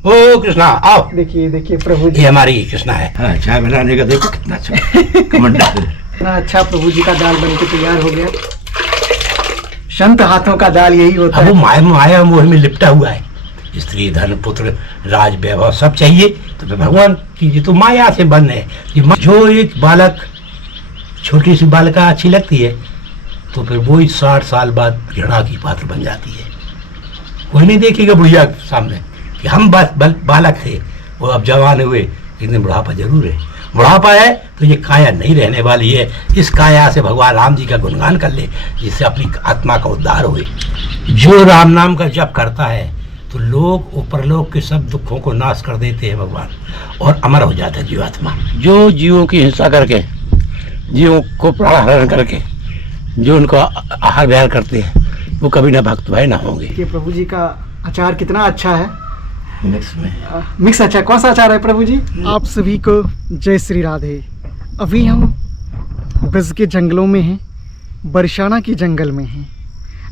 ओ कृष्णा आओ। देखिए देखिए प्रभु जी, ये हमारी कृष्णा है। हाँ, चाय बनाने का देखो कितना अच्छा कमांडर। इतना अच्छा प्रभु जी का दाल बनके तैयार हो गया। संत हाथों का दाल यही होता है। वो माया मोह में लिपटा हुआ है। स्त्री धन पुत्र राज वैभव सब चाहिए तो भगवान की ये तो माया से बंद है। जो एक बालक छोटी सी बालिका अच्छी लगती है तो फिर वो ही 60 साल बाद घृणा की पात्र बन जाती है। कोई नहीं देखेगा बुढ़िया सामने कि हम बस बालक थे, वो अब जवान हुए, एक दिन बुढ़ापा जरूर है। बुढ़ापा है तो ये काया नहीं रहने वाली है। इस काया से भगवान राम जी का गुणगान कर ले, जिससे अपनी आत्मा का उद्धार हुए। जो राम नाम का जप करता है तो लोग ऊपर लोग के सब दुखों को नाश कर देते हैं भगवान, और अमर हो जाता है जीवात्मा। जो जीवों की हिंसा करके, जीवों को प्राणहरण करके, जो उनको आहार विहार करते हैं, वो कभी ना भक्त भाई ना होंगे। कि प्रभु जी का अचार कितना अच्छा है। मिक्स में मिक्स अचार, कौन सा अचार है प्रभु जी? आप सभी को जय श्री राधे। अभी हम ब्रज के जंगलों में हैं, बरसाना के जंगल में हैं,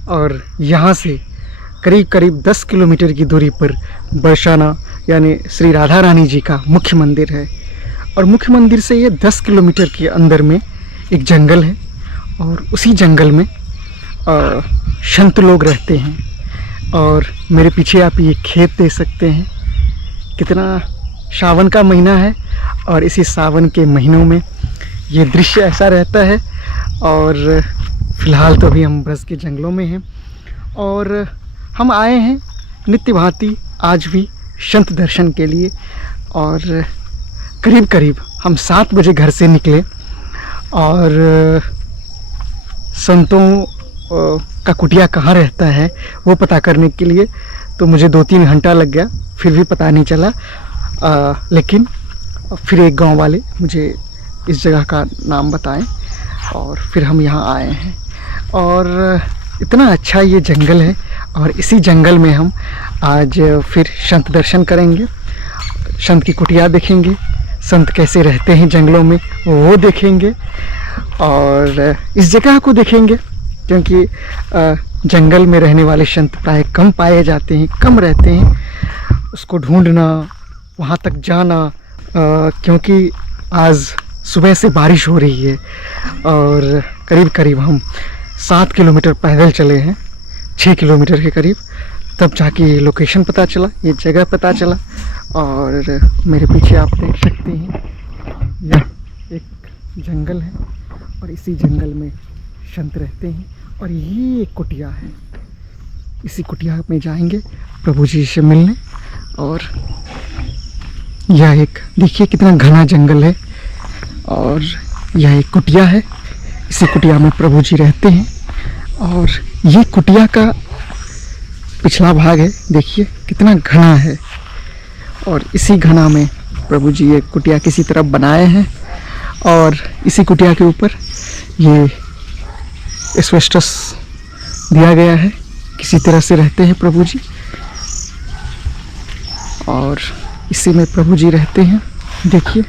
और यहाँ से करीब करीब 10 किलोमीटर की दूरी पर बरसाना यानी श्री राधा रानी जी का मुख्य मंदिर है। और मुख्य मंदिर से ये 10 किलोमीटर के अंदर में एक जंगल है, और उसी जंगल में संत लोग रहते हैं। और मेरे पीछे आप ये खेत देख सकते हैं, कितना सावन का महीना है, और इसी सावन के महीनों में ये दृश्य ऐसा रहता है। और फिलहाल तो अभी हम ब्रज के जंगलों में हैं, और हम आए हैं नित्य भांति आज भी संत दर्शन के लिए। और करीब करीब हम 7 बजे घर से निकले, और संतों का कुटिया कहाँ रहता है वो पता करने के लिए तो मुझे 2-3 घंटा लग गया, फिर भी पता नहीं चला। लेकिन फिर एक गांव वाले मुझे इस जगह का नाम बताएं, और फिर हम यहाँ आए हैं। और इतना अच्छा ये जंगल है, और इसी जंगल में हम आज फिर संत दर्शन करेंगे, संत की कुटिया देखेंगे, संत कैसे रहते हैं जंगलों में वो देखेंगे, और इस जगह को देखेंगे, क्योंकि जंगल में रहने वाले संत प्राय कम पाए जाते हैं, कम रहते हैं। उसको ढूंढना, वहाँ तक जाना, क्योंकि आज सुबह से बारिश हो रही है, और करीब करीब हम 7 किलोमीटर पैदल चले हैं, 6 किलोमीटर के करीब, तब जाके लोकेशन पता चला, ये जगह पता चला। और मेरे पीछे आप देख सकते हैं यह एक जंगल है, और इसी जंगल में संत रहते हैं, और ये एक कुटिया है। इसी कुटिया में जाएंगे प्रभु जी से मिलने। और यह एक देखिए कितना घना जंगल है, और यह एक कुटिया है। इसी कुटिया में प्रभु जी रहते हैं, और ये कुटिया का पिछला भाग है, देखिए कितना घना है। और इसी घना में प्रभु जी ये कुटिया किसी तरह बनाए हैं, और इसी कुटिया के ऊपर ये एस्बेस्टस दिया गया है। किसी तरह से रहते हैं प्रभु जी, और इसी में प्रभु जी रहते हैं। देखिए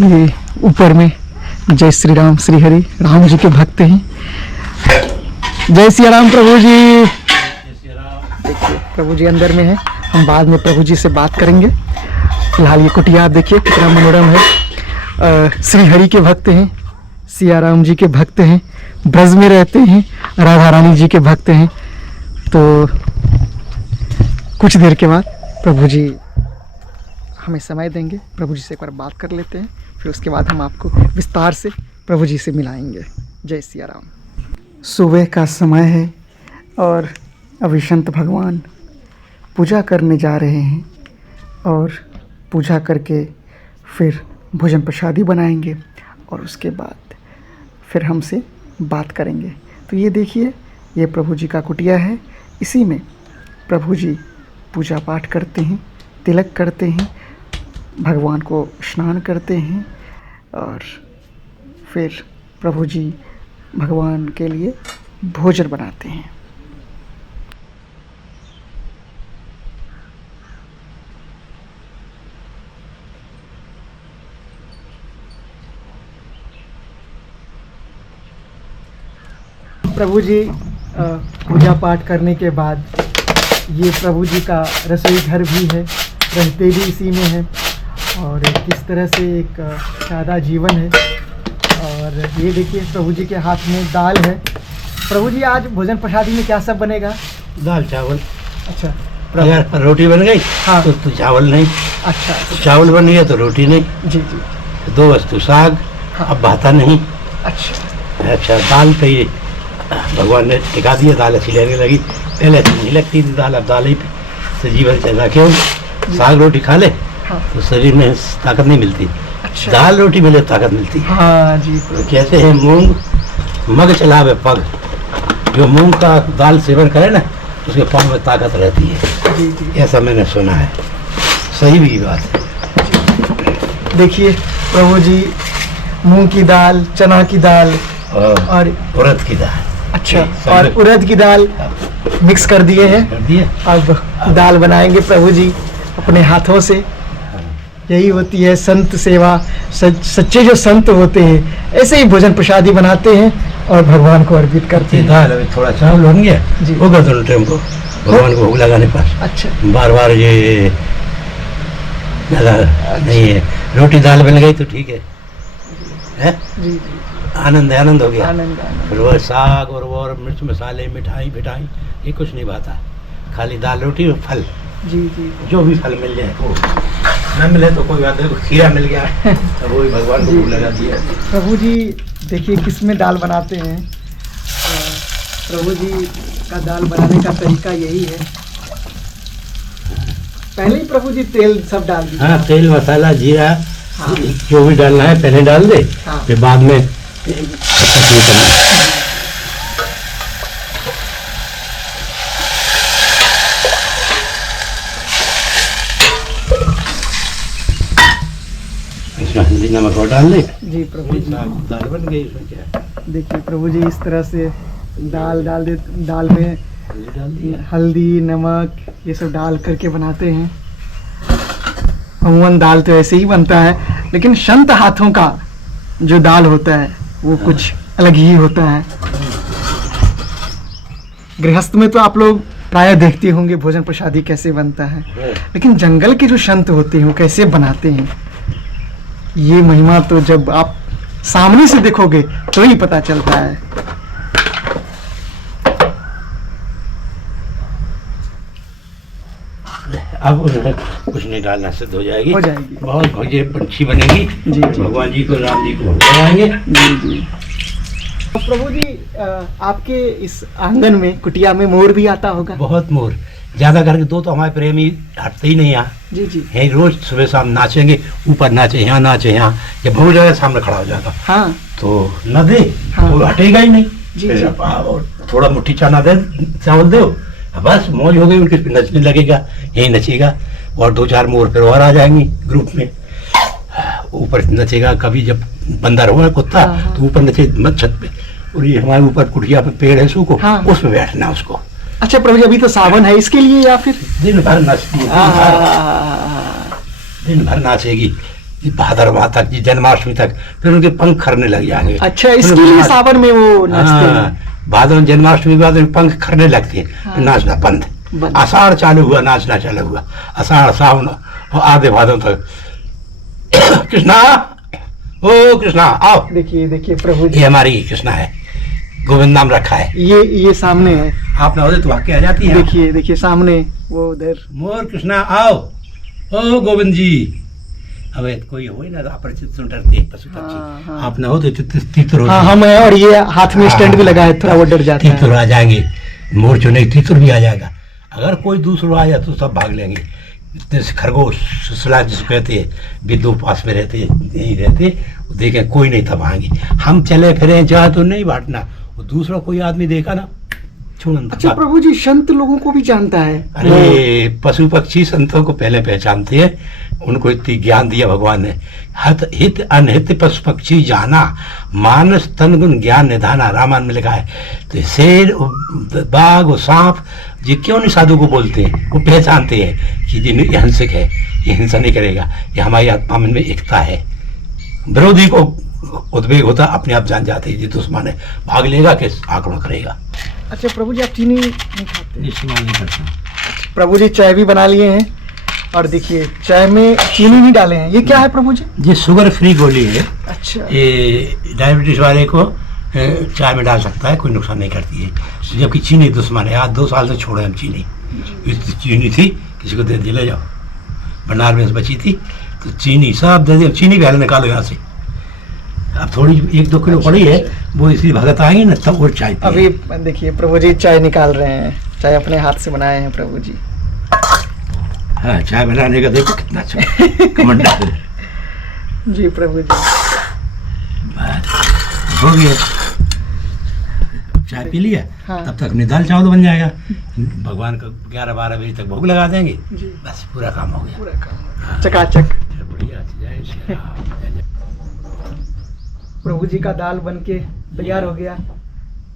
ये ऊपर में जय श्री राम श्री हरि राम जी के भक्त हैं। जय श्री राम प्रभु जी। देखिए प्रभु जी अंदर में है, हम बाद में प्रभु जी से बात करेंगे। फिलहाल ये कुटिया आप देखिए कितना मनोरम है। श्री हरि के भक्त हैं, सिया राम जी के भक्त हैं, ब्रज में रहते हैं, राधा रानी जी के भक्त हैं। तो कुछ देर के बाद प्रभु जी हमें समय देंगे, प्रभु जी से एक बार बात कर लेते हैं, फिर उसके बाद हम आपको विस्तार से प्रभु जी से मिलाएंगे। जय सिया राम। सुबह का समय है, और अभी संत भगवान पूजा करने जा रहे हैं, और पूजा करके फिर भोजन प्रसादी बनाएंगे, और उसके बाद फिर हमसे बात करेंगे। तो ये देखिए ये प्रभु जी का कुटिया है, इसी में प्रभु जी पूजा पाठ करते हैं, तिलक करते हैं, भगवान को स्नान करते हैं, और फिर प्रभु जी भगवान के लिए भोजन बनाते हैं। प्रभु जी पूजा पाठ करने के बाद ये प्रभु जी का रसोई घर भी है, रहते भी इसी में है और किस तरह से एक सादा जीवन है। और ये देखिए प्रभु जी के हाथ में दाल है। प्रभु जी आज भोजन प्रसादी में क्या सब बनेगा? दाल चावल। अच्छा, अगर रोटी बन गई हाँ। तो चावल नहीं। अच्छा, चावल बन गया तो रोटी नहीं। जी जी। दो वस्तु साग, हाँ। अब भाता नहीं। अच्छा, दाल पे ये भगवान ने टिका दिया, दाल अच्छी लगने लगी। पहले अच्छी नहीं लगती थी दाल, अब दाल ही से जीवन चला। क्यों? साग रोटी खा ले हाँ। तो शरीर में ताकत नहीं मिलती। अच्छा, दाल रोटी मिले तो ताकत मिलती। हाँ जी। तो कहते हैं मूंग मग चलावे पग, जो मूंग का दाल सेवन करे ना उसके पाँव में ताकत रहती है। जी जी। ऐसा मैंने सुना है, सही भी बात है। देखिए प्रभु जी मूंग की दाल, चना की दाल और उड़द की दाल। अच्छा, सब और उड़द की दाल मिक्स कर दिए हैं। कर दिए। अब दाल बनाएंगे प्रभु जी अपने हाथों से। यही होती है संत सेवा। सच्चे जो संत होते हैं ऐसे ही भोजन प्रसादी बनाते हैं और भगवान को अर्पित करते हैं। दाल अभी थोड़ा चावल बन गया जी। होगा दोनों टाइम को भगवान को भोग लगाने पर। अच्छा, बार बार ये ज़्यादा नहीं है। रोटी दाल बन गई तो ठीक है, हैं? जी जी। आनंद आनंद हो गया। आनंद आनंद। फिर वो साग और वो और मिर्च मसाले मिठाई मिठाई ये कुछ नहीं बाता, खाली दाल रोटी और फल। जी जी। जो भी फल मिल जाए वो, न मिले तो कोई बात नहीं, खीरा मिल गया तो वो भी भगवान को जी। भोग लगा दिया। प्रभु जी देखिए किस में दाल बनाते हैं। प्रभु जी का दाल बनाने का तरीका यही है। पहले ही प्रभु जी तेल सब डाल दिए। हाँ, तेल मसाला जीरा हाँ। जो भी डालना है पहले डाल दे, हाँ। फिर बाद में चटनी करना। इसमें हल्दी नमक और डाल दे। जी प्रभु जी। दाल बन गई। इसमें क्या है? देखिए प्रभु जी इस तरह से दाल डाल दे, दाल में हल्दी डाल दिया। हल्दी नमक ये सब डाल करके बनाते हैं। अमूमन दाल तो ऐसे ही बनता है, लेकिन संत हाथों का जो दाल होता है वो कुछ अलग ही होता है। गृहस्थ में तो आप लोग प्राय देखते होंगे भोजन प्रसादी कैसे बनता है, लेकिन जंगल के जो संत होते हैं वो कैसे बनाते हैं, ये महिमा तो जब आप सामने से देखोगे तो ही पता चलता है। अब कुछ नहीं डालना, सिद्ध हो जाएगी। हो जाएगी। बहुत भव्य पंछी बनेगी। जी, जी। भगवान जी को राम जी को लगाएंगे। जी जी। तो प्रभु जी आपके इस आंगन में कुटिया में मोर भी आता होगा? बहुत मोर, ज्यादा करके दो तो हमारे प्रेमी हटते ही नहीं यहाँ। जी जी। यही रोज सुबह शाम नाचेंगे, ऊपर नाचे यहाँ नाचे यहाँ, जब हो जाएगा सामने खड़ा हो जाएगा हाँ तो न दे हाँ। वो हटेगा ही नहीं। जी, फिर जी। अब थोड़ा मुट्ठी चना दे, चावल दो, बस मौज हो गई उनकी। नचने लगेगा, यही नचेगा और दो चार मोर फिर और आ जाएंगी ग्रुप में, ऊपर नचेगा। कभी जब बंदर होगा कुत्ता हाँ, हाँ। तो ऊपर नचे मत छत पे, और ये हमारे ऊपर कुटिया पे पेड़ है सूखो, हाँ। उस पे बैठना उसको। अच्छा प्रभु जी अभी तो सावन है इसके लिए या फिर? दिन भर नचती है, दिन भर नाचेगी भादरवा तक, जन्माष्टमी तक, फिर उनके पंख खरने लग जाएंगे। अच्छा इसके लिए सावन में वो नाचते हैं। हाँ, भादर जन्माष्टमी के बाद पंख खरने लगते हैं, हाँ। फिर नाचना बंद। बंद। आषाढ़ चालू हुआ, नाचना चालू हुआ, आषाढ़ सावन और आधे भादों तक। कृष्णा, ओ कृष्णा आओ। देखिए देखिए प्रभु जी, ये हमारी कृष्णा है, गोविंद नाम रखा है। ये सामने है। आप ना होते तो वाक्य आ जाती है। देखिए देखिए सामने वो उधर। मोर कृष्णा आओ, ओ गोविंद जी। अब कोई हो ना अपरिचित सुन डरते हैं पशु पक्षी। हाँ, हाँ। आप ना हो तो तीतर हो हाँ जाएंगे। हम है और ये हाथ में स्टैंड भी लगा है, थोड़ा वो डर जाता तीतर है। आ जाएंगे, मोर जो नहीं तीतर भी आ जाएगा। अगर कोई दूसरा आ जाए तो सब भाग लेंगे। जैसे खरगोश सुसला जिसको कहते हैं, बिद्दू पास में रहते यही रहते, देखें कोई नहीं तब आएंगे। हम चले फिरे जहाँ तो नहीं बांटना, वो दूसरा कोई आदमी देखा ना छोड़न। अच्छा प्रभु जी संत लोगों को भी जानता है? अरे पशु पक्षी संतों को पहले पहचानते हैं, उनको इतनी ज्ञान दिया भगवान ने। हत हित अनहित पशु पक्षी जाना, मानस तन गुण ज्ञान निधाना, रामायण में लिखा है। तो शेर बाघ और सांप ये क्यों नहीं साधु को बोलते हैं? वो पहचानते हैं कि ये हिंसक है, ये हिंसा नहीं करेगा, ये हमारी आत्मा में एकता है। विरोधी को उद्वेग होता, अपने आप जान जाते हैं ये दुश्मन है, भाग लेगा कि आक्रमण करेगा। अच्छा प्रभु जी आप चीनी नहीं खाते? इस्तेमाल नहीं करता। प्रभु जी चाय भी बना लिए हैं और देखिए चाय में चीनी नहीं डाले हैं। ये क्या है प्रभु जी? ये शुगर फ्री गोली है। अच्छा। ये डायबिटीज वाले को चाय में डाल सकता है, कोई नुकसान नहीं करती है। जबकि चीनी दुश्मन है। आज 2 साल से छोड़े हम चीनी। चीनी थी, किसी को दे दी, ले जाओ। भंडार में बची थी तो चीनी सब दे दी। चीनी भी हाल निकालो यहाँ से। अब थोड़ी 1-2 किलो पड़ी है, वो इसलिए भगत आएंगे ना तब वो चाय पिए। अभी देखिए प्रभु जी चाय निकाल रहे हैं। चाय अपने हाथ से बनाए हैं प्रभु जी। हाँ, चाय बनाने का देखो कितना अच्छा कमांडर है। जी प्रभु जी। हो गया, चाय पी लिया। हाँ। तब तक अपनी दाल चावल बन जाएगा। भगवान को 11-12 बजे तक भोग लगा देंगे। जी। बस पूरा काम हो गया। पूरा काम चकाचक। बढ़िया। जय श्री राम। प्रभु जी का दाल बन के तैयार हो गया।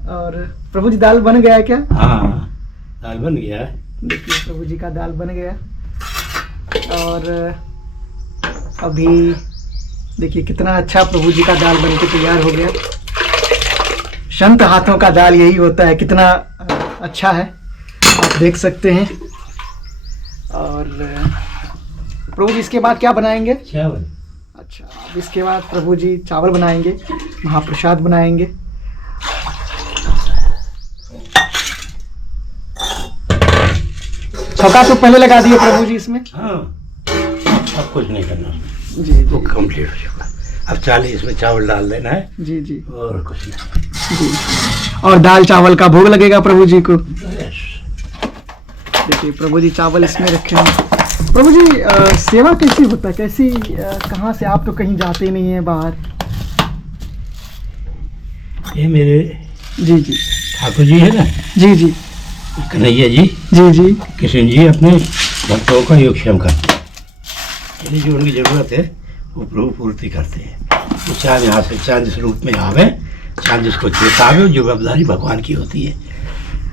और प्रभु जी दाल बन गया है क्या? हाँ, दाल बन गया। देखिए प्रभु जी का दाल बन गया। और अभी देखिए कितना अच्छा प्रभु जी का दाल बन के तैयार हो गया। संत हाथों का दाल यही होता है, कितना अच्छा है आप देख सकते हैं। और प्रभु जी इसके बाद क्या बनाएंगे? चावल। अच्छा, अब इसके बाद प्रभु जी चावल बनाएंगे, महाप्रसाद बनाएंगे। छौंका तो पहले लगा दिए प्रभु जी इसमें? हाँ, अब कुछ नहीं करना। जी वो कंप्लीट हो चुका। अब 40 इसमें चावल डाल देना है। जी जी और कुछ नहीं। जी। और दाल चावल का भोग लगेगा प्रभु जी को। बस। देखिए प्रभु जी चावल इसमें रखे हैं। प्रभु जी सेवा कैसी होता है, कैसी कहाँ से? आप तो कहीं जाते नहीं हैं बाहर। ये मेरे जी जी ठाकुर जी है ना, जी जी कन्हैया जी, जी जी किशन जी अपने भक्तों का योगक्षेम करते हैं। यानी जो उनकी जरूरत है वो प्रभु पूर्ति करते हैं। वो चांद यहाँ से चांद इस रूप में आवे, चांद जिसको चेतावे, जिम्मेदारी भगवान की होती है।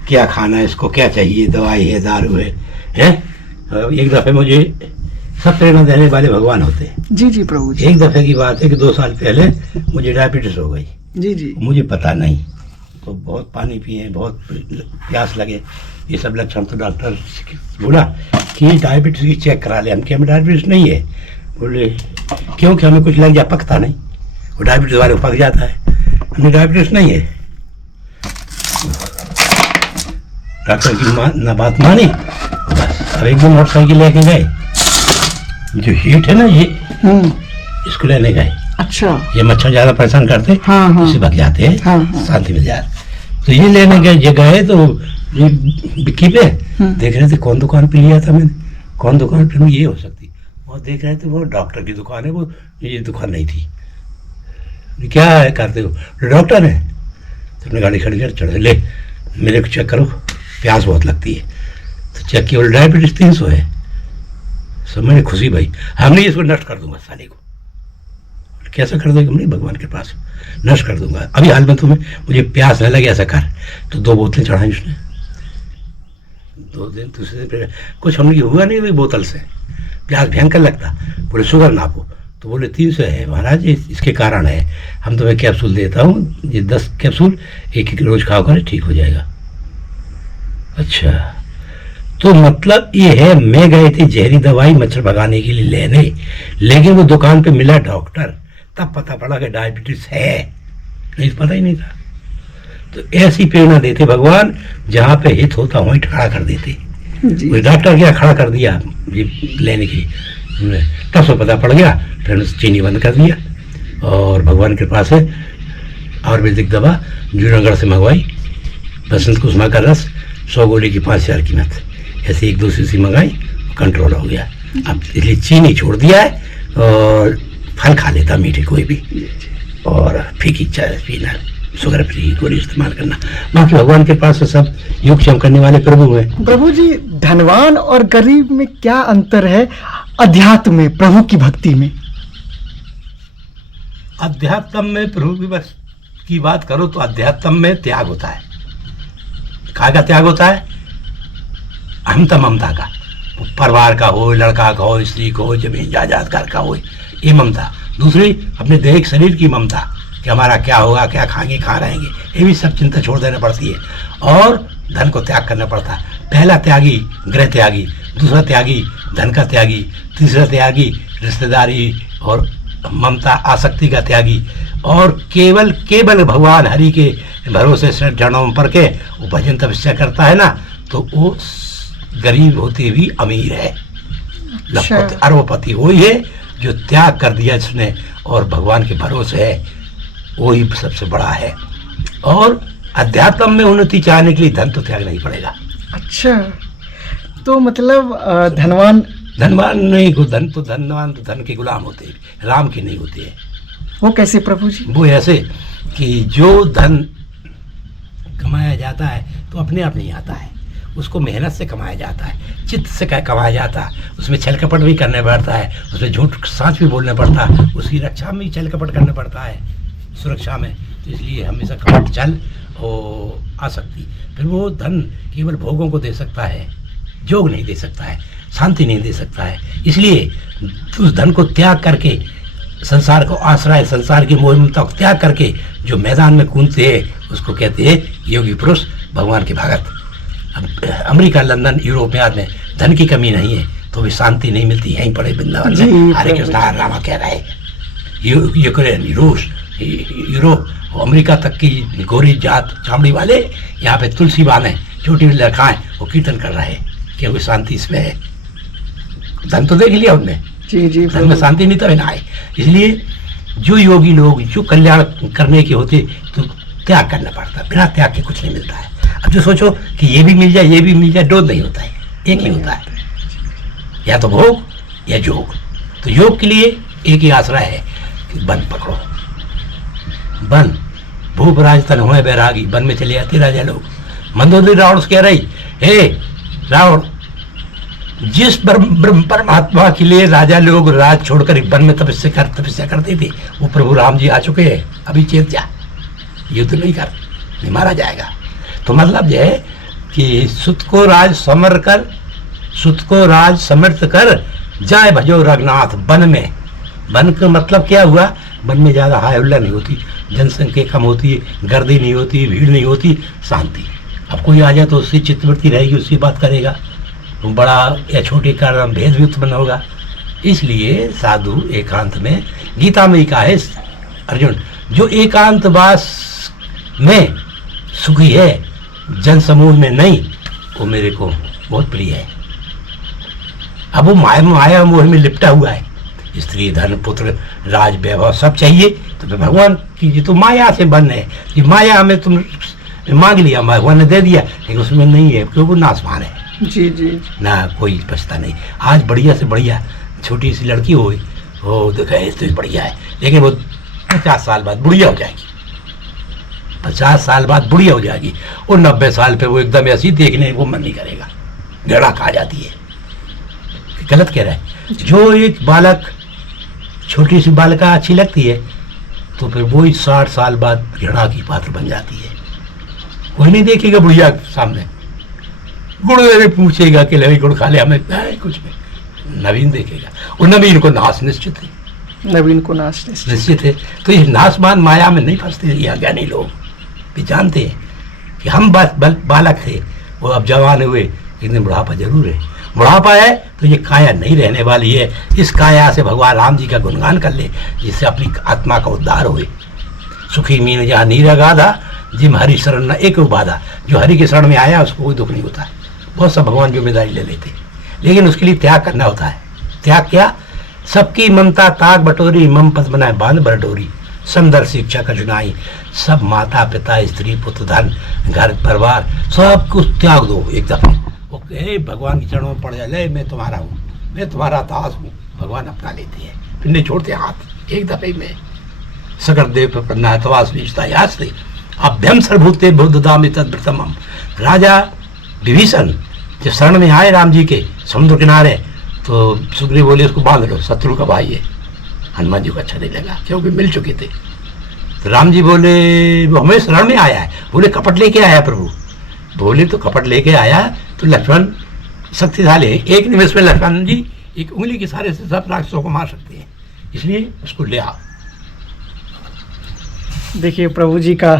क्या खाना है, इसको क्या चाहिए, दवाई है, दारू है? एक दफ़े मुझे सब प्रेरणा देने वाले भगवान होते हैं। जी जी प्रभु जी। एक दफ़े की बात है कि 2 साल पहले मुझे डायबिटीज हो गई। जी जी। मुझे पता नहीं, तो बहुत पानी पिए, बहुत प्यास लगे, ये सब लक्षण। तो डॉक्टर बोला कि डायबिटीज की चेक करा ले। हम कि हमें डायबिटीज नहीं है। बोले क्योंकि हमें कुछ लग जाए, पकता नहीं। वो डायबिटीज वाले को पक जाता है, हमें डायबिटीज नहीं है। डॉक्टर की ना बात मानी। बस अब एक दिन मोटरसाइकिल लेके गए, जो हीट है ना ये, इसको लेने गए। अच्छा। ये मच्छर ज्यादा परेशान करते, हाँ हाँ। इससे भग जाते हैं। हाँ हाँ। शांति मिल जाए। तो ये लेने गए, ये गए तो ये बिक्की पे देख रहे थे कौन दुकान पे लिया था मैंने, कौन दुकान पे ये हो सकती। और देख रहे थे वो डॉक्टर की दुकान है, वो ये दुकान नहीं थी। क्या है करते हो? डॉक्टर है। तो अपने गाड़ी खड़ी कर चढ़े, ले मेरे को चेक करो, प्यास बहुत लगती है। तो चेक किया, डायबिटीज 300 है। सब मैंने खुशी भाई, हमने इसको नष्ट कर दूंगा साले को। कैसा कर देगा? नहीं, भगवान के पास नष्ट कर दूंगा। अभी हाल में तुम्हें मुझे प्यास न लगे ऐसा कर। तो 2 बोतलें चढ़ाई उसने। 2 दिन दूसरे दिन फिर कुछ हमने हुआ नहीं, बोतल से प्यास भयंकर लगता। बोले शुगर नापो, तो बोले 300 है महाराज, इसके कारण है। हम तुम्हें कैप्सूल देता हूँ, ये 10 कैप्सूल एक रोज खाओ कर ठीक हो जाएगा। अच्छा, तो मतलब ये है, मैं गए थे जहरी दवाई मच्छर भगाने के लिए लेने, लेकिन वो दुकान पे मिला डॉक्टर, तब पता पड़ा कि डायबिटीज है, नहीं तो पता ही नहीं था। तो ऐसी प्रेरणा देते भगवान, जहाँ पे हित होता वहीं खड़ा कर देते। कोई डॉक्टर क्या खड़ा कर दिया ये लेने की, तब से पता पड़ गया, फिर चीनी बंद कर दिया। और भगवान के पास है आयुर्वेदिक दवा जूनागढ़ से मंगवाई, बसंत कुसुमा का रस 100 गोली की 5000 कीमत, ऐसे 1-2 शीशी मंगाई, कंट्रोल हो गया। अब इसलिए चीनी छोड़ दिया है और फल खा लेता मीठे कोई भी, और फीकी चाय पीना, शुगर फ्री गोली इस्तेमाल करना। बाकी भगवान के पास तो सब योगक्षेम करने वाले प्रभु हैं। प्रभु जी, धनवान और गरीब में क्या अंतर है अध्यात्म में, प्रभु की भक्ति में? अध्यात्म में प्रभु की बस की बात करो तो अध्यात्म में त्याग होता है। काय का त्याग होता है? अहमता ममता का, परिवार का हो, लड़का का हो, स्त्री का हो, जमीन जायदाद का हो, ये ममता। दूसरी अपने देह शरीर की ममता कि हमारा क्या होगा, क्या खाएंगे, कहाँ रहेंगे, ये भी सब चिंता छोड़ देना पड़ती है। और धन को त्याग करना पड़ता। पहला त्यागी गृह त्यागी, दूसरा त्यागी धन का त्यागी, तीसरा त्यागी रिश्तेदारी और ममता आसक्ति का त्यागी, और केवल केवल भगवान हरि के भरोसे से चरणों में पड़ के वो भजन तपस्या करता है ना, तो वो गरीब होते भी अमीर है, लखपति अरबपति वही है जो त्याग कर दिया जिसने और भगवान के भरोसे है, वही सबसे बड़ा है। और अध्यात्म में उन्नति चाहने के लिए धन तो त्याग नहीं पड़ेगा। अच्छा, तो मतलब धनवान नहीं को धन तो धनवान तो धन के गुलाम होते हैं, राम के नहीं होते हैं। वो कैसे प्रभु जी? वो ऐसे कि जो धन कमाया जाता है तो अपने आप नहीं आता है, उसको मेहनत से कमाया जाता है, चित्त से कमाया जाता है, उसमें छल कपट भी करना पड़ता है, उसमें झूठ सांच भी बोलना पड़ता है, उसकी रक्षा में भी छल कपट करना पड़ता है, सुरक्षा में। तो इसलिए हमेशा कपट छल और आसक्ति, फिर वो धन केवल भोगों को दे सकता है, जोग नहीं दे सकता है, शांति नहीं दे सकता है। इसलिए उस धन को त्याग करके, संसार को आश्रय, संसार की मोह ममता को त्याग करके जो मैदान में कूदते हैं उसको कहते हैं योगी पुरुष, भगवान के भगत। अमेरिका, लंदन, यूरोप में आज में धन की कमी नहीं है तो भी शांति नहीं मिलती। यहीं पड़े वृंदावन में हरे कृष्ण हरे रामा कह रहे हैं। यूक्रेन, रूस, यूरोप, अमेरिका तक की गोरी जात चामड़ी वाले यहाँ पे तुलसी बाने छोटी लड़काएं वो कीर्तन कर रहे हैं क्योंकि शांति इसमें है। धन तो देख लिया उनने, जी धन में शांति नहीं तभी ना आए। इसलिए जो योगी लोग जो कल्याण करने के होते तो त्याग करना पड़ता, बिना त्याग के कुछ नहीं मिलता है। अब जो सोचो कि ये भी मिल जाए ये भी मिल जाए, दो नहीं होता है, एक ही होता है, या तो भोग या योग। तो योग के लिए एक ही आश्रय है कि वन पकड़ो, वन। भूप राज तन हुए बैरागी, वन में चले जाते राजा लोग। मंदोदरी रावण से कह रही, हे रावण, जिस ब्रह्म परमात्मा के लिए राजा लोग राज छोड़कर वन में तपस्या करते थे वो प्रभु राम जी आ चुके हैं, अभी चेत जा, युद्ध नहीं कर, नहीं मारा जाएगा। तो मतलब यह है कि सुत को राज समर्थ कर जाए भजो रघुनाथ वन में। वन का मतलब क्या हुआ? वन में ज़्यादा हाय हुल्ला नहीं होती, जनसंख्या कम होती है, गर्दी नहीं होती, भीड़ नहीं होती, शांति। अब कोई आ जाए तो उसकी चित्तवृत्ति रहेगी, उसकी बात करेगा, बड़ा या छोटे कारण भेद भी उत्पन्न होगा। इसलिए साधु एकांत में, गीता में ही कहा है अर्जुन, जो एकांतवास में सुखी है, जन समूह में नहीं, वो मेरे को बहुत प्रिय है। अब वो माया मोह में लिपटा हुआ है, स्त्री धन पुत्र राज वैभव सब चाहिए तो फिर भगवान की ये तो माया से बन है, ये माया हमें तुम मांग लिया, भगवान ने दे दिया, लेकिन उसमें नहीं है क्योंकि वो नासमान है। जी ना कोई बचता नहीं। आज बढ़िया से बढ़िया छोटी सी लड़की हो, वो देखा तो बढ़िया है, लेकिन वो 50 साल बाद बुढ़िया हो जाएगी, 50 साल बाद बुढ़िया हो जाएगी, और 90 साल पे वो एकदम ऐसी देखने को मन नहीं करेगा, गड़ा खा जाती है। गलत कह रहा है। जो एक बालक, छोटी सी बालिका अच्छी लगती है तो फिर वो 60 साल बाद घृणा की पात्र बन जाती है। कोई नहीं देखेगा बुढ़िया सामने, गुड़ पूछेगा कि ले गुड़ खा ले, हमें कुछ नहीं, नवीन देखेगा, और नवीन को नाश निश्चित है, नवीन को नाश निश्चित है। तो ये नाशमान माया में नहीं फंसते, ये अज्ञानी लोग भी जानते हैं कि हम बालक थे, वो अब जवान हुए, लेकिन बुढ़ापा जरूर है। बुढ़ापा है तो ये काया नहीं रहने वाली है। इस काया से भगवान राम जी का गुणगान कर ले, जिससे अपनी आत्मा का उद्धार हुए। सुखी मीन जहाँ नीरा गाधा, जिम हरि शरण न एक बाधा। जो हरि के शरण में आया उसको कोई दुख नहीं होता। बहुत सब भगवान जिम्मेदारी ले लेते, लेकिन उसके लिए त्याग करना होता है। त्याग क्या? सबकी ममता ताक बटोरी, मम पद बनाए बांध बरडोरी। सुंदर शिक्षा कठिनाई, सब माता पिता स्त्री पुत्र धन घर परिवार सब कुछ त्याग दो एक दफा। ओके, भगवान के चरणों में पड़ जाए, ले मैं तुम्हारा हूँ, मैं तुम्हारा दास हूँ, भगवान अपना लेते हैं, फिर नहीं छोड़ते हाथ एक दफे में। सकर देव प्रपन्ना तवास विजता यास्ते अभ्यम सर्वभूते बुद्धदामि तद्व्रतमम। राजा विभीषण जब शरण में आए राम जी के समुद्र किनारे, तो सुग्रीव बोले उसको बांध लो, शत्रु का भाई है। हनुमान जी को अच्छा नहीं लगा क्योंकि मिल चुके थे। तो राम जी बोले वो हमें शरण में आया है। बोले कपट लेके आया प्रभु। बोले तो कपट लेके आया तो लक्ष्मण शक्तिशाली है, एक निमिष में लक्ष्मण जी एक उंगली के सारे से सब राक्षसों को मार सकते हैं, इसलिए उसको ले आओ। देखिए प्रभु जी का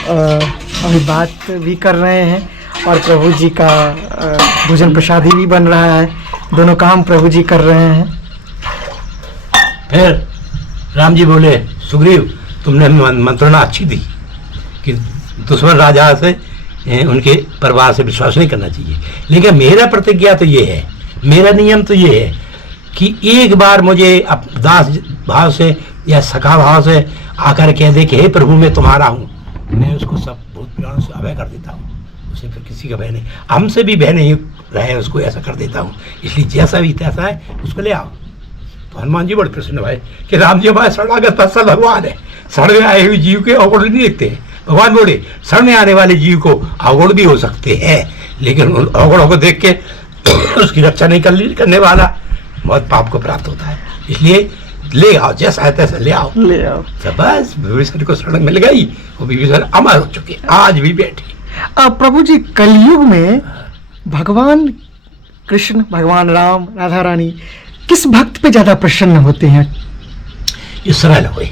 अभी बात भी कर रहे हैं और प्रभु जी का भोजन प्रसादी भी बन रहा है। दोनों काम प्रभु जी कर रहे हैं। फिर राम जी बोले, सुग्रीव तुमने मंत्रणा अच्छी दी कि दुश्मन राजा से उनके परिवार से विश्वास नहीं करना चाहिए, लेकिन मेरा प्रतिज्ञा तो ये है, मेरा नियम तो ये है कि एक बार मुझे दास भाव से या सखा भाव से आकर कह दे कि हे प्रभु मैं तुम्हारा हूँ, मैं उसको सब बहुत प्राण से अभय कर देता हूँ। उसे फिर किसी का भय नहीं, हमसे भी भय नहीं रहे, उसको ऐसा कर देता हूँ। इसलिए जैसा भी तैसा है उसको ले आओ। तो हनुमान जी बड़े प्रसन्न भाई कि राम जी हमारे शरणागत फसल भगवान है, शरण में आए हुए जीव के अवगुण नहीं देखते हैं। भगवान बोले शरण में आने वाले जीव को अवगुण भी हो सकते हैं, लेकिन उन अवगुणों को देख के उसकी रक्षा नहीं करने वाला बहुत पाप को प्राप्त होता है। इसलिए ले आओ, जैसा है तैसा ले आओ। तो बस विभीषण को शरण मिल गई, वो विभीषण अमर हो चुके, आज भी बैठे। प्रभु जी कलयुग में भगवान कृष्ण, भगवान राम, राधा रानी किस भक्त पे ज्यादा प्रसन्न होते हैं? ये सरल हुए।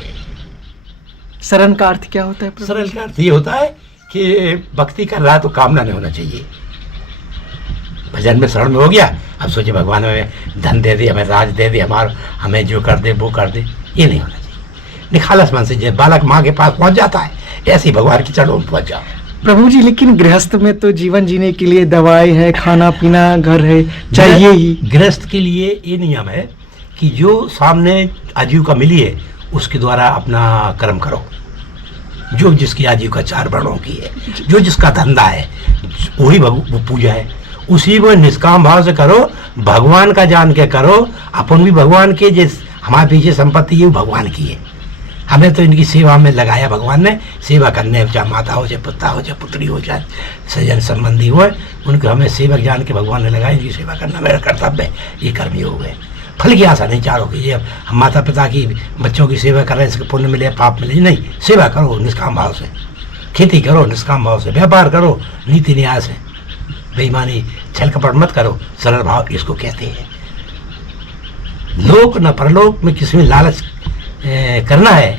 सरल का अर्थ क्या होता है? सरल का अर्थ ये होता है कि भक्ति कर रहा है तो कामना नहीं होना चाहिए। भजन में शरण में हो गया, अब सोचे भगवान हमें धन दे दे, हमें राज दे दे, हमें जो कर दे वो कर दे, ये नहीं होना चाहिए। निखालस मन से जब बालक माँ के पास पहुंच जाता है, ऐसे ही भगवान की चरणों में पहुंच जाओ। प्रभु जी लेकिन गृहस्थ में तो जीवन जीने के लिए दवाई है, खाना पीना, घर है, चाहिए ही। गृहस्थ के लिए ये नियम है कि जो सामने आजीविका मिली है उसके द्वारा अपना कर्म करो। जो जिसकी आजीविका 4 वर्णों की है, जो जिसका धंधा है, वही वो पूजा है, उसी को निष्काम भाव से करो, भगवान का जान के करो। अपन भी भगवान के, जिस हमारे पीछे संपत्ति है वो भगवान की है, हमें तो इनकी सेवा में लगाया भगवान ने। सेवा करने, चाहे माता हो, चाहे पिता हो, चाहे पुत्री हो, चाहे सज्जन संबंधी हो, उनको हमें सेवक जान के भगवान ने लगाया। इनकी सेवा करना मेरा कर्तव्य है, ये कर्मी हो गए। फल की आशा नहीं चाहो कि ये हम माता पिता की, बच्चों की सेवा कर रहे हैं, इसके पुण्य मिले, पाप मिले, नहीं। सेवा करो निष्काम भाव से, खेती करो निष्काम भाव से, व्यापार करो नीति न्याय से, बेईमानी छल कपट मत करो, सरल भाव इसको कहते हैं। लोक न परलोक में किसी में लालच करना है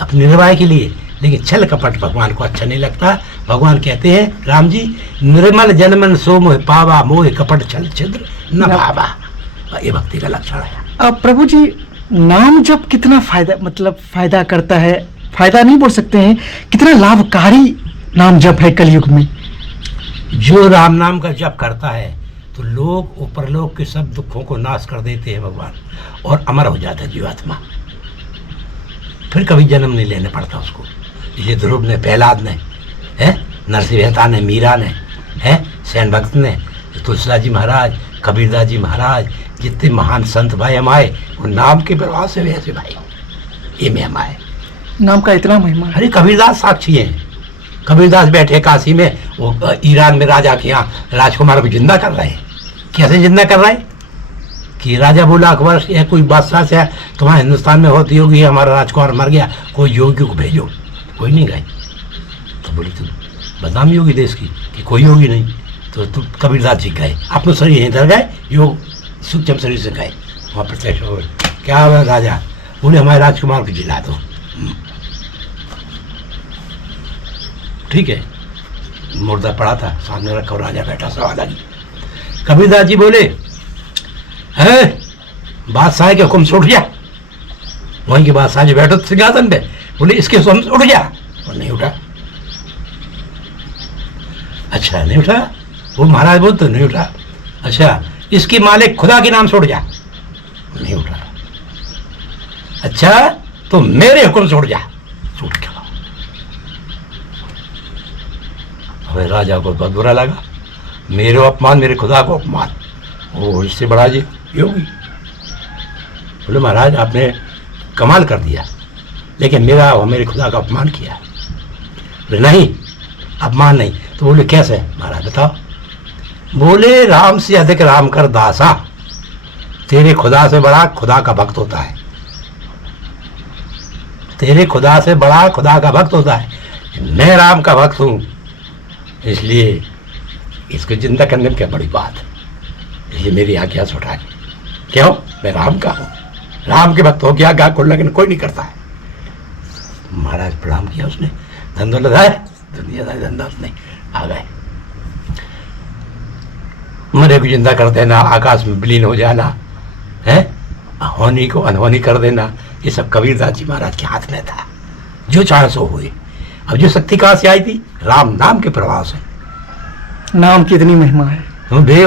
अपने निर्वाह के लिए, लेकिन छल कपट भगवान को अच्छा नहीं लगता। भगवान कहते हैं राम जी, निर्मल जनमन सो मोह पावा, मोह कपट छल छिद्र न भावा। ये भक्ति का लक्षण है। प्रभु जी नाम जप कितना फायदा करता है? फायदा नहीं बोल सकते हैं, कितना लाभकारी नाम जप है कलयुग में? जो राम नाम का जप करता है तो लोक ऊपर लोक के सब दुखों को नाश कर देते हैं भगवान, और अमर हो जाता है जीवात्मा, फिर कभी जन्म नहीं लेने पड़ता उसको। इसलिए ध्रुव ने, प्रहलाद ने, नरसिंह मेहता ने, मीरा ने, सैन भक्त ने, तुलसीदास जी महाराज, कबीरदास जी महाराज, जितने महान संत भाई हम आए, वो नाम के प्रभाव से वैसे भाई ये में हम आए। नाम का इतना महिमा। अरे कबीरदास साक्षी हैं। कबीरदास बैठे काशी में, वो ईरान में राजा के यहाँ राजकुमार को जिंदा कर रहे हैं। कैसे जिंदा कर रहे हैं कि राजा बोला अकबर या कोई बादशाह से, तुम्हारे हिंदुस्तान में होती होगी, हमारा राजकुमार मर गया, कोई योगी को भेजो। कोई नहीं गए। तो बोली तुम बदनामी होगी देश की कि कोई योगी नहीं। तो तुम कबीरदास जी गए, अपने शरीर यहीं धर गए, योग सूक्ष्म शरीर से गए, वहाँ प्रत्यक्ष हो गए। क्या हुआ राजा? बोले हमारे राजकुमार को जिला दो। ठीक है, मुर्दा पड़ा था सामने रखा, राजा बैठा, सवाल आगे। कबीरदास जी बोले, है बादशाह के हुक्म से उठ जा। वहीं के बादशाह जी बैठो सिंहासन पे, बोले इसके हुक्म से उठ जा, और नहीं उठा। अच्छा नहीं उठा? वो महाराज बोलते नहीं उठा। अच्छा इसके मालिक खुदा के नाम से उठ जा, नहीं उठा। अच्छा तो मेरे हुक्म से उठ जा, उठ गया। हमें राजा को बहुत बुरा लगा, मेरे अपमान, मेरे खुदा को अपमान, वो इससे बड़ा जी योगी। बोले महाराज आपने कमाल कर दिया, लेकिन मेरा और मेरे खुदा का अपमान किया। बोले नहीं अपमान नहीं। तो बोले कैसे महाराज बताओ? बोले राम से अधिक राम कर दासा, तेरे खुदा से बड़ा खुदा का भक्त होता है, तेरे खुदा से बड़ा खुदा का भक्त होता है। मैं राम का भक्त हूं, इसलिए इसको जिंदा करने में क्या बड़ी बात है, इसलिए मेरी आज्ञा से उठा। क्यों? मैं राम का हूं, राम के भक्त हो गया, आज्ञा को लगन कोई नहीं करता है। महाराज प्रणाम किया उसने, धन दौलत है, दुनियादारी धंधा नहीं, आ गए। मरे को जिंदा कर देना, आकाश में विलीन हो जाना है, होनी को अनहोनी कर देना, ये सब कबीरदास जी महाराज के हाथ में था। जो चाहे सो हुए। अब जो शक्ति कहाँ से आई थी? राम नाम के प्रभाव से। नाम की इतनी महिमा है।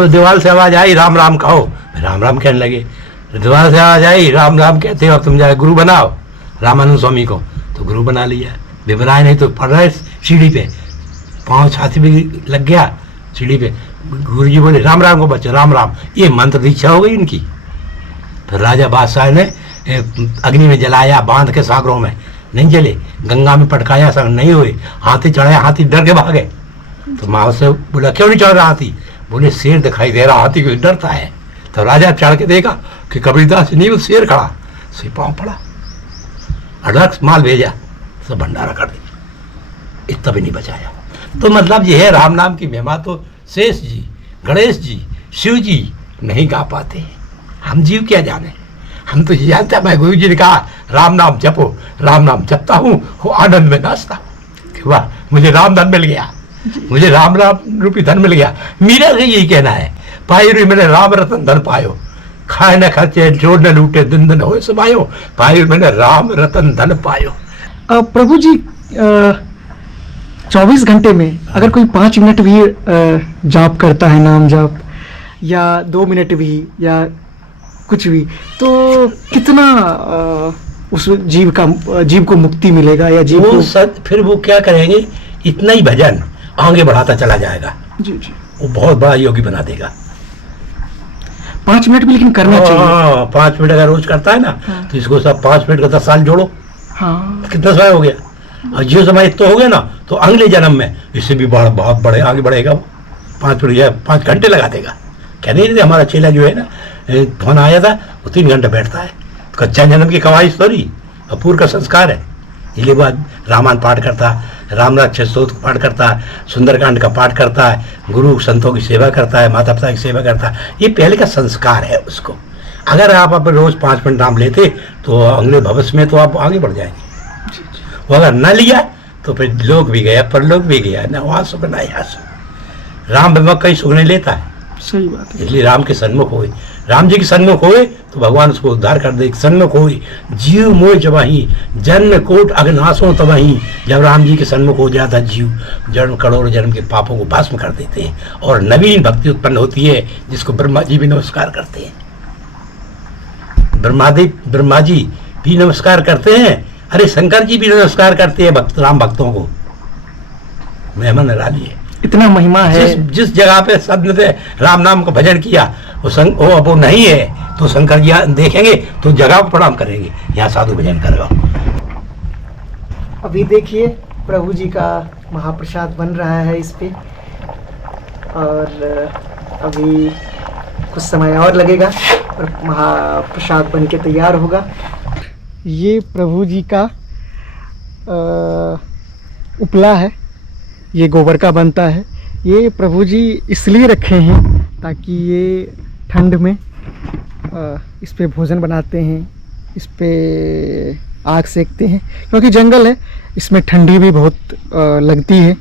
दीवार से आवाज आई राम राम कहो, राम राम कहने लगे। दीवार से आवाज आई राम राम कहते हो, तुम जाए गुरु बनाओ रामानंद स्वामी को, तो गुरु बना लिया। वे बनाए नहीं तो पढ़ रहे सीढ़ी पे, पाँव छाती भी लग गया सीढ़ी पे। गुरु जी बोले राम राम को बच्चों राम राम, ये मंत्र दीक्षा हो गई इनकी। फिर राजा बादशाह ने अग्नि में जलाया, बांध के सागरों में नहीं जले, गंगा में पटकाया, सब नहीं हुए। हाथी चढ़ाया, हाथी डर के भागे। तो माँ से बोला क्यों नहीं चढ़ रहा हाथी? बोले शेर दिखाई दे रहा, हाथी को डरता है। तो राजा चढ़ के देखा कि कबीरदास नहीं, वो शेर खड़ा, से पाँव पड़ा, अड़क माल भेजा, सब भंडारा कर दिया, इतना भी नहीं बचाया। तो मतलब ये है राम नाम की महिमा तो शेष जी, गणेश जी, शिव जी नहीं गा पाते हैं। हम जीव क्या जाने, हम तो ये जानते हैं। मैं गुरु जी ने कहा राम नाम जपो, राम नाम जपता हूँ, वो आनंद में नाचता हूँ। वाह, मुझे राम धन मिल गया, मुझे राम राम रूपी धन मिल गया। मीरा का यही कहना है, पाई रू मैंने राम रतन धन पायो, खाए न खर्चे जोड़ न लूटे, दिन दिन हो समायो, पाई मैंने राम रतन धन पायो। प्रभु जी 24 घंटे में अगर कोई 5 मिनट भी जाप करता है, नाम जाप, या 2 मिनट भी, या कुछ भी, तो कितना उस जीव को मुक्ति मिलेगा, या जीव को फिर वो क्या करेंगे, इतना ही भजन आगे बढ़ाता चला जाएगा। जी जी, वो बहुत बड़ा योगी बना देगा। 5 मिनट भी लेकिन करना चाहिए। 5 मिनट अगर रोज करता है ना, तो इसको सब 5 मिनट का 10 साल जोड़ो, कितना समय हो गया। और जो समय तो हो गया ना, तो अगले जन्म में इससे भी बहुत बड़े आगे बढ़ेगा वो। 5 मिनट या 5 घंटे लगा देगा। कह नहीं रहे, हमारा चेला जो है ना, फोन आया था, वो 3 घंटे बैठता है। तो कच्चा जन्म की कमाई थोड़ी, अपूर्व का संस्कार है। इसलिए बाद रामायण पाठ करता है, राम रक्षा स्तोत्र पाठ करता है, सुंदरकांड का पाठ करता है, गुरु संतों की सेवा करता है, माता पिता की सेवा करता है। ये पहले का संस्कार है उसको। अगर आप अपने रोज 5 मिनट नाम लेते तो अगले भविष्य में तो आप आगे बढ़ जाएंगे। वो अगर न लिया तो फिर लोक भी गया, परलोक भी गया, न वहाँ सुख न यहाँ सुख। राम बिना कहीं सुख नहीं लेता है। सही बात है। इसलिए राम के सन्मुख होए, राम जी के सन्मुख होए तो भगवान उसको उद्धार कर दे। सन्मुख होए जीव मोह जबहि, जन्म कोट अघनाशों तबहि। जब राम जी के सन्मुख हो जाता जीव, जन्म करोड़ों जन्म के पापों को भस्म कर देते हैं और नवीन भक्ति उत्पन्न होती है, जिसको ब्रह्मा जी भी नमस्कार करते हैं। ब्रह्मा जी भी नमस्कार करते हैं, अरे शंकर जी भी नमस्कार करते हैं राम भक्तों को। मेहमान निराली है, इतना महिमा है। जिस जगह पे संत ने राम नाम का भजन किया, वो अब वो नहीं है, तो शंकर जी देखेंगे तो जगह को प्रणाम करेंगे, यहाँ साधु भजन करेगा। अभी देखिए प्रभु जी का महाप्रसाद बन रहा है इस पे, और अभी कुछ समय और लगेगा और महाप्रसाद बन के तैयार होगा। ये प्रभु जी का उपला है, ये गोबर का बनता है। ये प्रभु जी इसलिए रखे हैं ताकि ये ठंड में इस पे भोजन बनाते हैं, इस पे आग सेकते हैं, क्योंकि जंगल है, इसमें ठंडी भी बहुत लगती है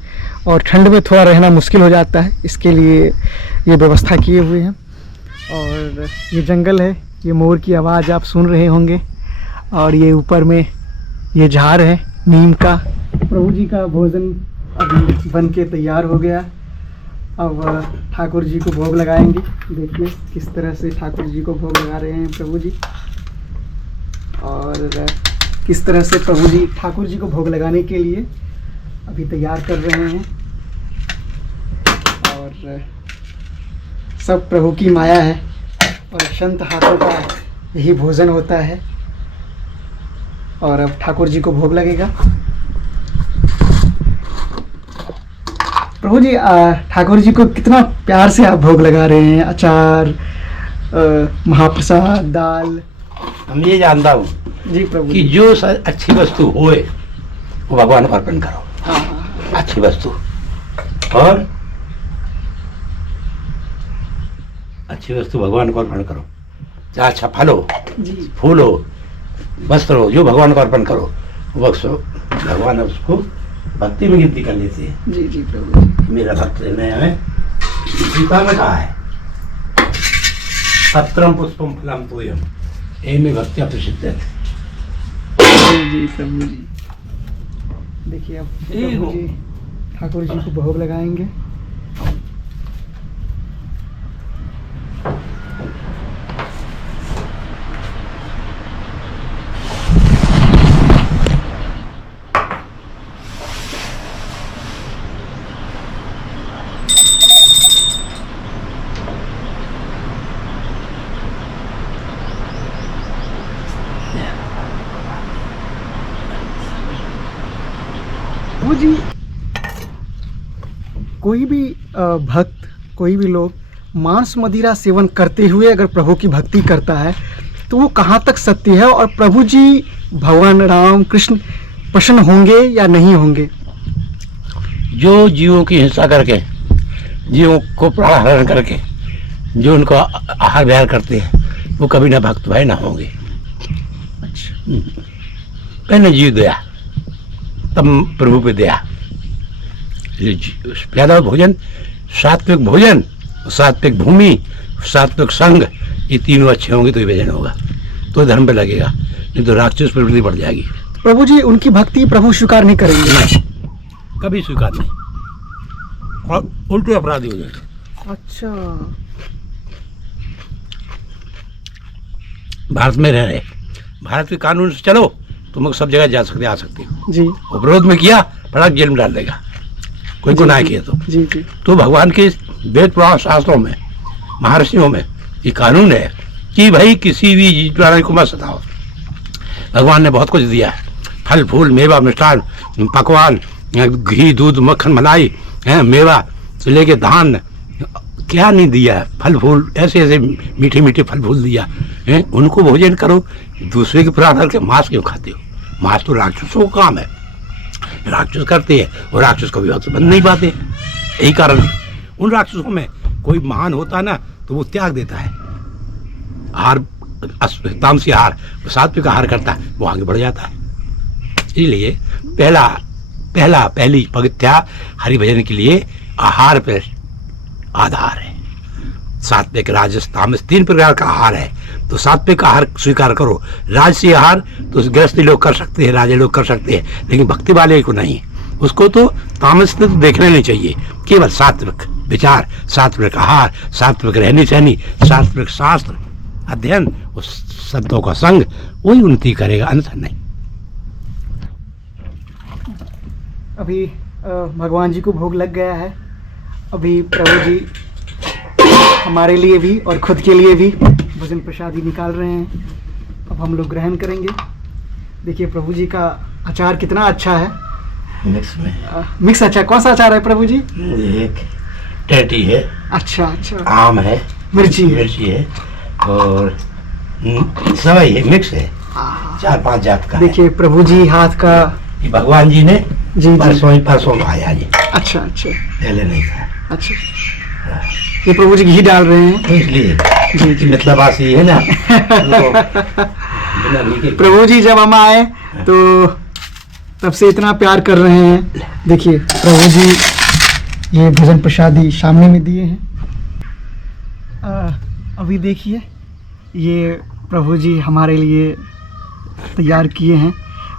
और ठंड में थोड़ा रहना मुश्किल हो जाता है, इसके लिए ये व्यवस्था किए हुए हैं। और ये जंगल है, ये मोर की आवाज़ आप सुन रहे होंगे, और ये ऊपर में ये झाड़ है नीम का। प्रभु जी का भोजन अभी बन के तैयार हो गया। अब ठाकुर जी को भोग लगाएंगे। देखिए किस तरह से ठाकुर जी को भोग लगा रहे हैं प्रभु जी, और किस तरह से प्रभु जी ठाकुर जी को भोग लगाने के लिए अभी तैयार कर रहे हैं। और सब प्रभु की माया है और संत हाथों का यही भोजन होता है। और अब ठाकुर जी को भोग लगेगा। प्रभु जी ठाकुर जी को कितना प्यार से आप भोग लगा रहे हैं, अचार, महाप्रसाद, दाल। हम ये जानता हूँ जी प्रभु कि जो अच्छी वस्तु होए वो भगवान को अर्पण करो। हाँ। अच्छी वस्तु और अच्छी वस्तु भगवान को अर्पण करो, चाहे अच्छा फल हो, फूल हो, वस्त्र हो, जो भगवान को अर्पण करो वो भगवान उसको भक्ति में गिनती कर लेते हैं। जी जी प्रभु। मेरा भक्त ने हमें गीता में कहा है पत्रम पुष्पम फलम तोयम एमे भक्त्या प्रसिद्ध। जी प्रभु जी, देखिए अब प्रभु जी ठाकुर जी को भोग लगाएंगे। प्रभु जी, कोई भी भक्त, कोई भी लोग मांस मदिरा सेवन करते हुए अगर प्रभु की भक्ति करता है तो वो कहाँ तक सत्य है, और प्रभु जी भगवान राम कृष्ण प्रसन्न होंगे या नहीं होंगे? जो जीवों की हिंसा करके, जीवों को प्राणहरण करके, जो उनको आहार विहार करते हैं, वो कभी ना भक्त भाई ना होंगे। अच्छा, पहले जीव दया, तब प्रभु पे दया। प्यादा भोजन, सात्विक भोजन, सात्विक भूमि, सात्विक संग, ये तीनों अच्छे होंगे तो ये भजन होगा, तो धर्म पे लगेगा, नहीं तो राक्षस प्रवृत्ति बढ़ जाएगी। प्रभु जी उनकी भक्ति प्रभु स्वीकार नहीं करेंगे? नहीं, कभी स्वीकार नहीं, और उल्टे अपराधी हो जाएंगे। अच्छा, भारत में रह रहे, भारत के कानून से चलो, तुम सब जगह जा सकते, आ सकते हो। जी, विरोध में किया, फटाक जेल में डाल देगा, कोई गुनाह किया तो। जी जी, तो भगवान के वेद पुराण शास्त्रों में, महर्षियों में ये कानून है कि भाई किसी भी जीव प्राणी को मत सताओ। भगवान ने बहुत कुछ दिया है, फल फूल, मेवा, मिष्ठान, पकवान, घी, दूध, मक्खन, मलाई, मेवा से लेके धान, क्या नहीं दिया है। फल फूल, ऐसे ऐसे मीठे मीठे फल फूल दिया है, उनको भोजन करो। दूसरे के प्राण करके मांस क्यों खाते हो? मांस तो राक्षसों का काम है, राक्षस करते हैं, और राक्षस कभी भक्त बन नहीं पाते। यही कारण है। उन राक्षसों में कोई महान होता ना तो वो त्याग देता है, आहार, तामसी आहार, सात्विक आहार करता है, वो आगे बढ़ जाता है। इसलिए पहली पगथ्या हरि भजन के लिए आहार पर आधार है। सात्विक, राजस, तामस, 3 प्रकार का आहार है, तो सात्विक आहार स्वीकार करो। राजसी आहार तो गृहस्थी लोग कर सकते हैं, राजे लोग कर सकते हैं, लेकिन भक्ति वाले को नहीं। उसको तो तामस तो देखना नहीं चाहिए, केवल सात्विक विचार, सात्विक आहार, सात्विक रहनी सहनी, सात्विक शास्त्र अध्ययन, उस संतों का संग, वही उन्नति करेगा, अन्यथा नहीं। अभी भगवान जी को भोग लग गया है। अभी प्रभु जी हमारे लिए भी और खुद के लिए भी भोजन प्रसादी निकाल रहे हैं। अब हम लोग ग्रहण करेंगे। देखिए प्रभु जी का अचार कितना अच्छा है। मिक्स में मिक्स अचार, कौन सा अचार है प्रभु जी? एक टैटी है, अच्छा अच्छा, आम है, मिर्ची है, और सवाई है, मिक्स है, 4-5 जात का। देखिए प्रभु जी हाथ का, ये भगवान जी ने जी परसों में आया जी, अच्छा अच्छा, पहले नहीं था। अच्छा, ये प्रभु जी घी डाल रहे हैं, तो इसलिए जी जी, मतलब बात ये है ना। बिना घी के प्रभु जी जब हम आए तो तब से इतना प्यार कर रहे हैं। देखिए प्रभु जी ये भोजन प्रसादी सामने में दिए हैं। अभी देखिए ये प्रभु जी हमारे लिए तैयार किए हैं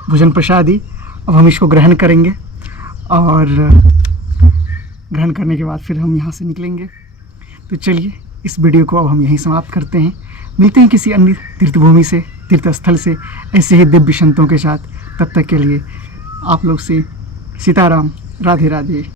भोजन प्रसादी। अब हम इसको ग्रहण करेंगे, और ग्रहण करने के बाद फिर हम यहाँ से निकलेंगे। तो चलिए इस वीडियो को अब हम यहीं समाप्त करते हैं। मिलते हैं किसी अन्य तीर्थभूमि से, तीर्थस्थल से, ऐसे ही दिव्य संतों के साथ। तब तक के लिए आप लोग से सीताराम, राधे राधे।